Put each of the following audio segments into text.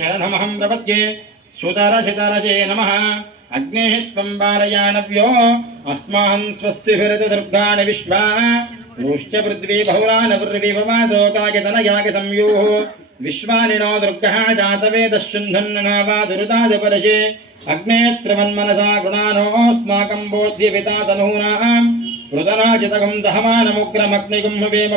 शरणमहं प्रपद्ये। सुतरशितरशे नमः। अग्नेः त्वं वारयानव्यो। अस्मान् स्वस्तिभिरतदुर्गाणि विश्वा। रोश्च पृथ्वी बहुरानपृथिवीपवादो कायतनयागसंयोः विश्वानिनो दुर्गः जातवेदशुन्धन्ननावादुरुतादपरशे अग्नेत्रवन्मनसा गुणानोऽस्माकं बोध्यपिता तनूनाम् हृदनाचितकं दहमानमुग्रमग्निगुं हुवेम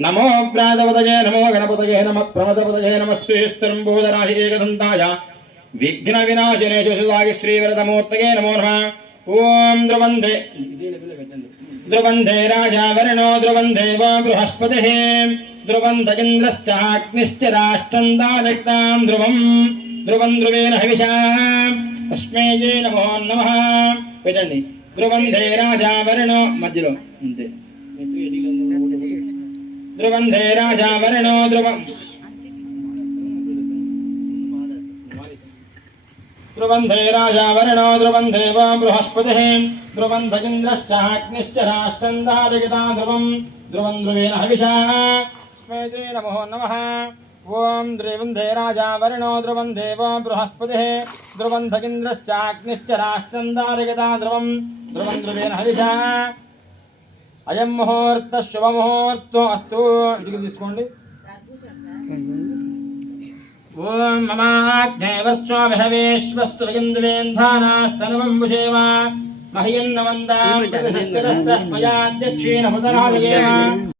నమో ప్రాదవదయే నమో గణపతయే నమ ప్రమదపదయే నమస్తేస్తరంబోధరాశి ఏకదంతాయ విఘ్న వినాశనే శిశుదాగి శ్రీవరదమూర్తయే నమో నమ ఓం ద్రువందే ద్రువందే రాజా వరుణో ద్రువందే వా బృహస్పతి ద్రువంత ఇంద్రశ్చాగ్నిశ్చ రాష్ట్రందాం ధ్రువం ధ్రువం ధ్రువేణ హవిషా తస్మేయే నమో నమ పెట్టండి ధ్రువందే రాజా వరుణో మధ్యలో అంతే ध्रुवंधे राजा वर्णो ध्रुवम् ध्रुवंधे राजा वर्णो ध्रुवन्धे वा बृहस्पति। ध्रुवन्ध इन्द्रश्च अग्निश्च राष्ट्रन्दः जगिता ध्रुवम् ध्रुवन् ध्रुवेण हविषा। स्मैते नमो नमः। ॐ द्रिवन्धे राजा वर्णो द्रुवन्धे वा बृहस्पतिः। द्रुवन्धगिन्द्रश्चाग्निश्च राष्ट्रन्दारगता ध्रुवम्। ध्रुवं ध्रुवेण हविषा। అయం ముహూర్త శుభముహూర్తం అస్తు. ఇటుకు తీసుకోండి. ఓం మమాగ్నేవర్చో విహవేశ్వస్తు విగిందువేంధానాస్తనవం భుషేమ మహ్యన్నవందాం ప్రతిష్టదస్తః పయాధ్యక్షేణ హుతరాజయేమ